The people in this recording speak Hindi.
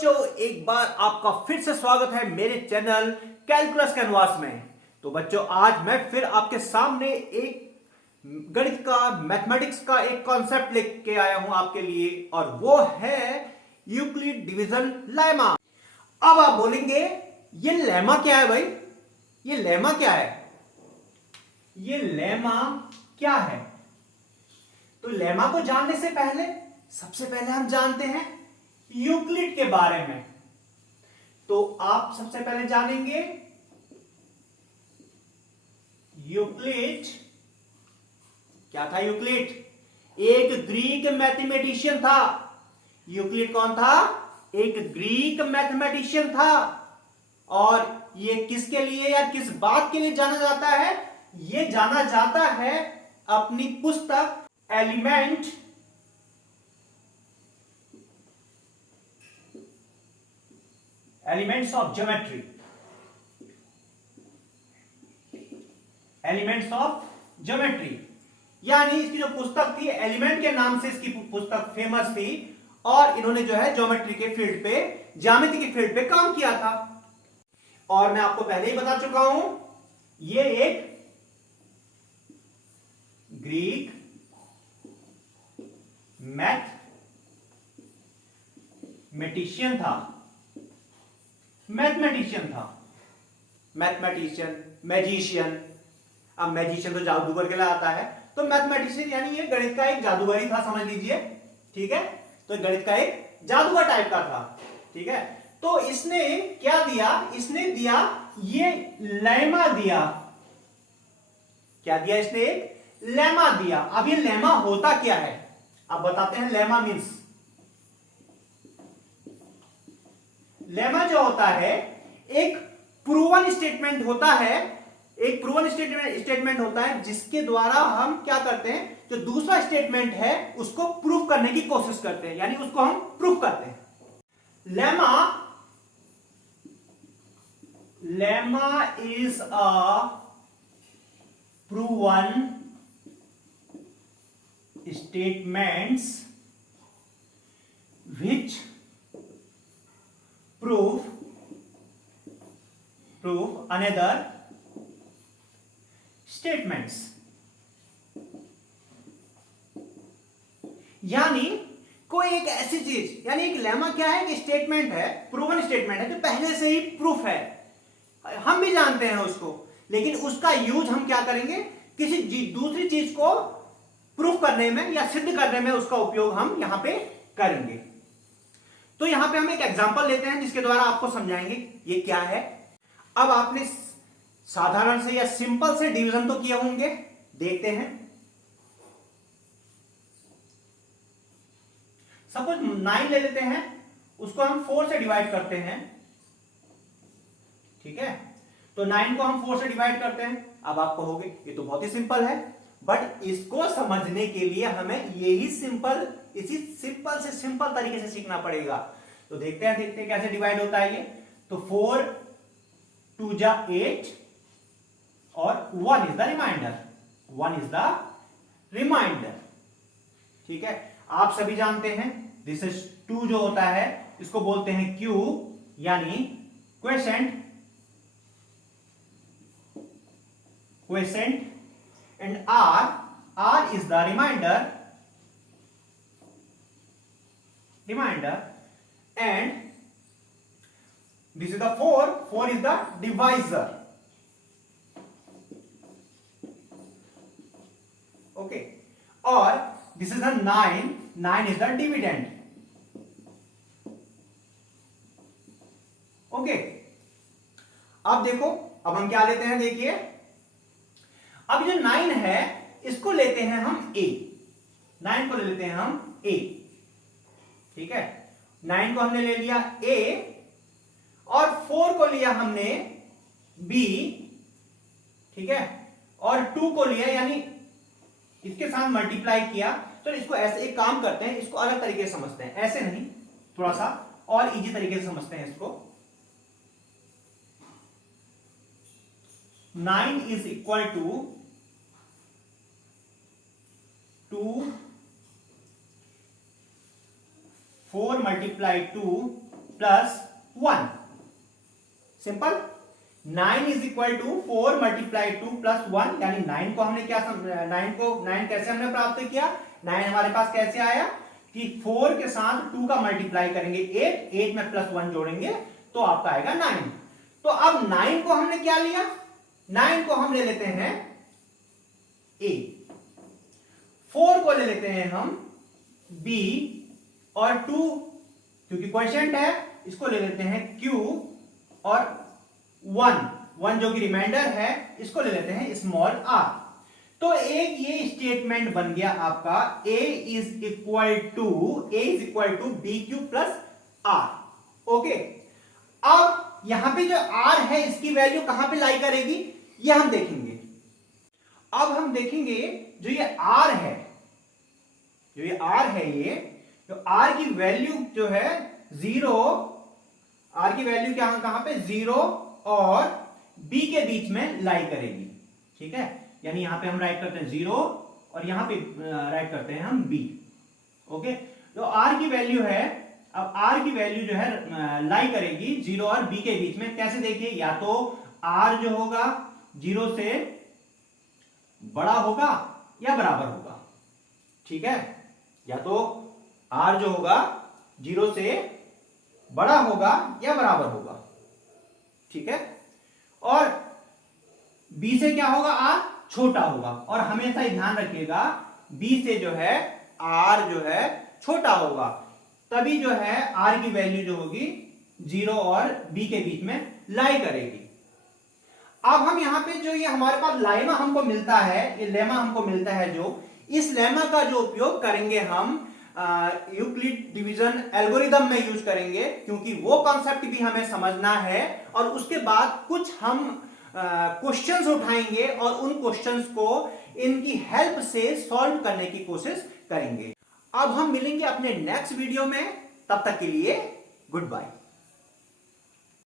बच्चों, एक बार आपका फिर से स्वागत है मेरे चैनल कैलकुलस कैनवास में। तो बच्चों, आज मैं फिर आपके सामने एक गणित का, मैथमेटिक्स का एक कॉन्सेप्ट लेके आया हूं आपके लिए, और वो है यूक्लिड डिवीजन लेमा। अब आप बोलेंगे ये लेमा क्या है भाई? ये लेमा क्या है? ये लेमा क्या है? तो लेमा को जानने से पहले सबसे पहले हम जानते हैं यूक्लिड के बारे में। तो आप सबसे पहले जानेंगे यूक्लिड। क्या था यूक्लिड? एक ग्रीक मैथमेटिशियन था। यूक्लिड कौन था? एक ग्रीक मैथमेटिशियन था। और ये किसके लिए या किस बात के लिए जाना जाता है? ये जाना जाता है अपनी पुस्तक elements of geometry. Elements of geometry यानी इसकी जो पुस्तक थी, एलिमेंट के नाम से इसकी पुस्तक फेमस थी। और इन्होंने जो है ज्योमेट्री के फील्ड पे, ज्यामिति के फील्ड पे काम किया था। और मैं आपको पहले ही बता चुका हूं, ये एक ग्रीक मैथमेटिशियन था। Mathematician, magician. अब मैजिशियन तो जादूगर के लिए आता है, तो मैथमेटिशियन यानी ये गणित का एक जादूगर ही था, समझ लीजिए। ठीक है, तो गणित का एक जादूगर टाइप का था। ठीक है, तो इसने क्या दिया? इसने दिया ये लेमा दिया। क्या दिया इसने? लेमा दिया। अब ये लेमा होता क्या है अब बताते हैं। लेमा मीन्स, लेमा जो होता है एक प्रूवन स्टेटमेंट होता है। एक प्रूवन स्टेटमेंट होता है जिसके द्वारा हम क्या करते हैं, जो दूसरा स्टेटमेंट है उसको प्रूफ करने की कोशिश करते हैं, यानी उसको हम प्रूफ करते हैं। Lemma is a proven statements which prove another statements। यानी कोई एक ऐसी चीज, यानी एक लेमा क्या है कि स्टेटमेंट है, प्रूवन स्टेटमेंट है, जो पहले से ही प्रूफ है, हम भी जानते हैं उसको, लेकिन उसका यूज हम क्या करेंगे, किसी दूसरी चीज को प्रूफ करने में या सिद्ध करने में उसका उपयोग हम यहां पे करेंगे। तो यहां पे हम एक एग्जांपल लेते हैं जिसके द्वारा आपको समझाएंगे ये क्या है। अब आपने साधारण से या सिंपल से डिवीजन तो किए होंगे, देखते हैं। सपोज 9 ले लेते हैं, उसको हम 4 से डिवाइड करते हैं। ठीक है, तो 9 को हम 4 से डिवाइड करते हैं। अब आप कहोगे ये तो बहुत ही सिंपल है, बट इसको समझने के लिए हमें इसी सिंपल से सिंपल तरीके से सीखना पड़ेगा। तो देखते हैं कैसे डिवाइड होता है ये। तो 4 2 जा 8 और 1 इज द रिमाइंडर। ठीक है, आप सभी जानते हैं दिस इज 2 जो होता है इसको बोलते हैं क्यू, यानी quotient, and R is the remainder, and this is the 4 is the divisor. Okay, or this is the 9 is the dividend. Okay, अब देखो, अब हम क्या लेते हैं, देखिए अब जो 9 है इसको लेते हैं हम a। 9 को ले लेते हैं हम a। ठीक है, 9 को हमने ले लिया a और 4 को लिया हमने b। ठीक है, और 2 को लिया, यानी इसके साथ मल्टीप्लाई किया। तो इसको ऐसे एक काम करते हैं, इसको अलग तरीके से समझते हैं, ऐसे नहीं, थोड़ा सा और इजी तरीके से समझते हैं इसको। 9 is equal to 2 4 multiply 2 plus 1। Simple. 9 is equal to 4 multiply 2 plus 1, यानी 9 को हमने क्या 9 कैसे हमने प्राप्त किया? 9 हमारे पास कैसे आया कि 4 के साथ 2 का मल्टीप्लाई करेंगे 8 में प्लस 1 जोड़ेंगे तो आपका आएगा 9। तो अब 9 को हमने क्या लिया? 9 को हम ले लेते हैं ए, 4 को ले लेते हैं हम बी, और 2 क्योंकि क्वोशिएंट है इसको ले लेते हैं क्यू, और 1 जो कि रिमाइंडर है इसको ले लेते हैं स्मॉल आर। तो एक ये स्टेटमेंट बन गया आपका a is equal to B Q plus R. Okay, अब यहां पे जो r है इसकी वैल्यू कहां पे लाई करेगी ये हम देखेंगे। अब हम देखेंगे जो ये r है, ये तो r की वैल्यू जो है 0, r की वैल्यू क्या कहां पे 0 और b के बीच में लाई करेगी। ठीक है, यानी यहां पे हम राइट करते हैं 0 और यहां पे राइट करते हैं हम b। ओके, तो r की वैल्यू है, अब r की वैल्यू जो है लाई करेगी 0 और b के बीच में। कैसे देखिए, या तो r जो होगा 0 से बड़ा होगा या बराबर होगा। ठीक है, या तो r जो होगा 0 से बड़ा होगा या बराबर होगा। ठीक है, और b से क्या होगा? r छोटा होगा, और हमेशा ही ध्यान रखिएगा b से जो है r जो है छोटा होगा, तभी जो है r की वैल्यू जो होगी 0 और b के बीच में लाई करेगी। अब हम यहां पे जो ये हमारे पास लेमा हमको मिलता है, ये लेमा हमको मिलता है, जो इस लेमा का जो उपयोग करेंगे हम यूक्लिड डिवीजन एल्गोरिदम में यूज करेंगे, क्योंकि वो कॉन्सेप्ट भी हमें समझना है, और उसके बाद कुछ हम क्वेश्चंस उठाएंगे और उन क्वेश्चंस को इनकी हेल्प से सॉल्व करने की कोशिश करेंगे। अब हम मिलेंगे अपने नेक्स्ट वीडियो में, तब तक के लिए गुड बाय।